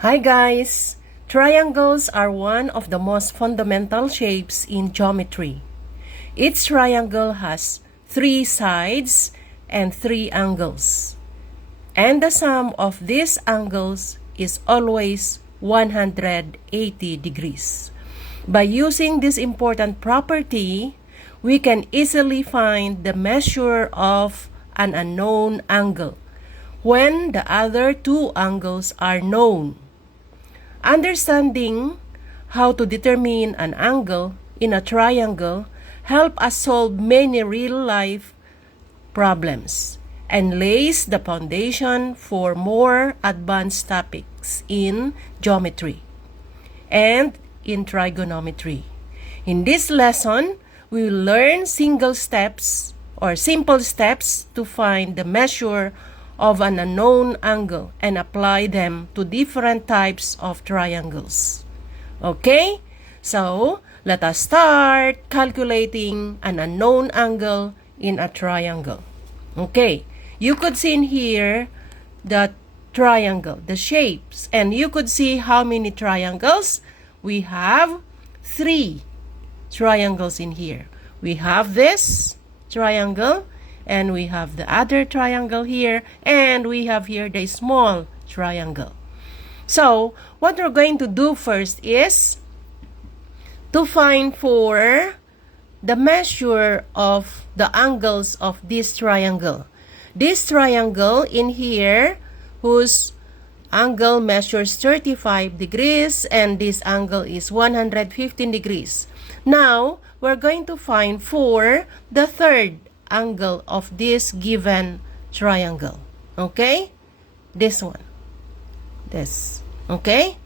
Hi guys! Triangles are one of the most fundamental shapes in geometry. Each triangle has 3 sides and 3 angles. And the sum of these angles is always 180 degrees. By using this important property, we can easily find the measure of an unknown angle when the other 2 angles are known. Understanding how to determine an angle in a triangle help us solve many real-life problems and lays the foundation for more advanced topics in geometry and in trigonometry. In this lesson, we will learn simple steps to find the measure of an unknown angle and apply them to different types of triangles. Okay? So, let us start calculating an unknown angle in a triangle. Okay, you could see in here the triangle, the shapes, and you could see how many triangles. We have 3 triangles in here. We have this triangle, and we have the other triangle here, and we have here the small triangle. So, what we're going to do first is to find for the measure of the angles of this triangle. This triangle in here, whose angle measures 35 degrees, and this angle is 115 degrees. Now, we're going to find for the third angle of this given triangle. Okay? This one. This. Okay?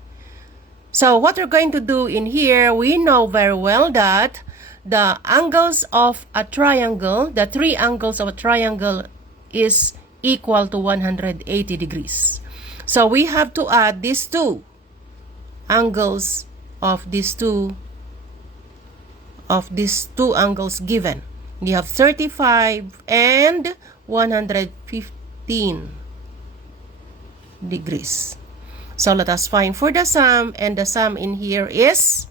So, what we're going to do in here, we know very well that the angles of a triangle, the 3 angles of a triangle is equal to 180 degrees. So, we have to add these 2 angles of these two angles given. We have 35 and 115 degrees. So let us find for the sum, and the sum in here is,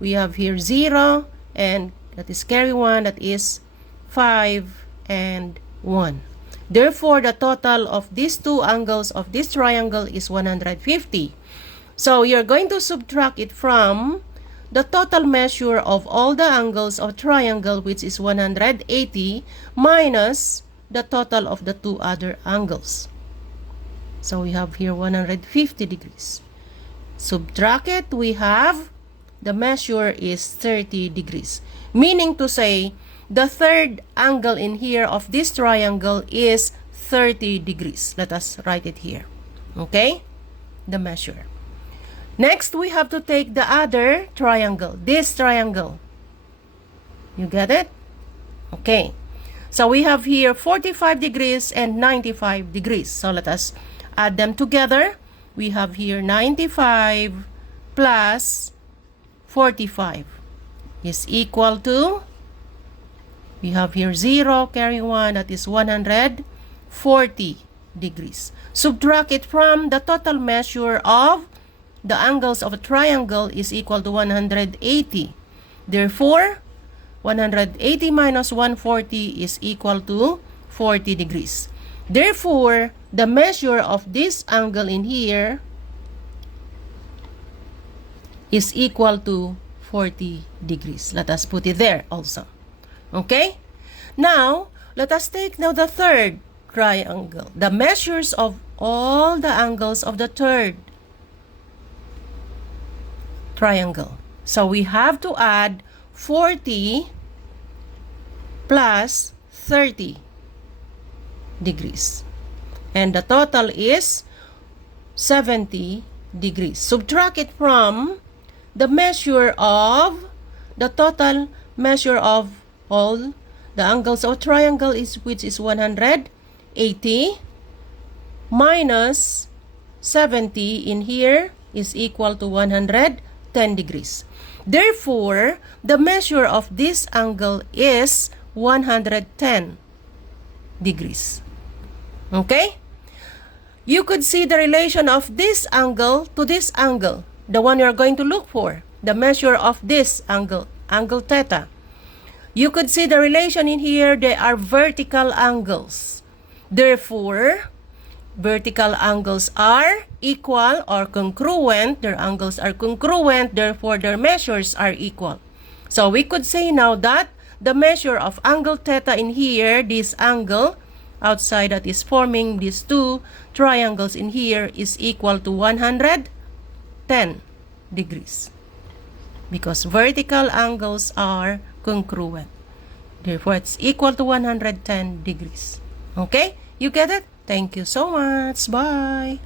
we have here 0, and that is carry 1, that is 5 and 1. Therefore, the total of these 2 angles of this triangle is 150. So you're going to subtract it from the total measure of all the angles of triangle, which is 180, minus the total of the 2 other angles. So we have here 150 degrees. Subtract it, we have the measure is 30 degrees. Meaning to say, the third angle in here of this triangle is 30 degrees. Let us write it here. Okay? The measure. Next, we have to take the other triangle, this triangle. You get it? Okay. So we have here 45 degrees and 95 degrees. So let us add them together. We have here 95 plus 45 is equal to, we have here 0, carry 1, that is 140 degrees. Subtract it from the total measure of the angles of a triangle is equal to 180. Therefore, 180 minus 140 is equal to 40 degrees. Therefore, the measure of this angle in here is equal to 40 degrees. Let us put it there also. Okay? Now, let us take now the third triangle. The measures of all the angles of the third triangle. So we have to add 40 plus 30 degrees. And the total is 70 degrees. Subtract it from the measure of the total measure of all the angles of triangle is, which is 180, minus 70 in here is equal to 110 degrees. Therefore, the measure of this angle is 110 degrees. Okay? you could see the relation of this angle to this angle, the one you're going to look for, the measure of this angle, angle theta. You could see the relation in here, they are vertical angles. Therefore, vertical angles are equal or congruent, their angles are congruent, therefore their measures are equal. So we could say now that the measure of angle theta in here, this angle outside that is forming these two triangles in here, is equal to 110 degrees. Because vertical angles are congruent. Therefore, it's equal to 110 degrees. Okay? You get it? Thank you so much. Bye.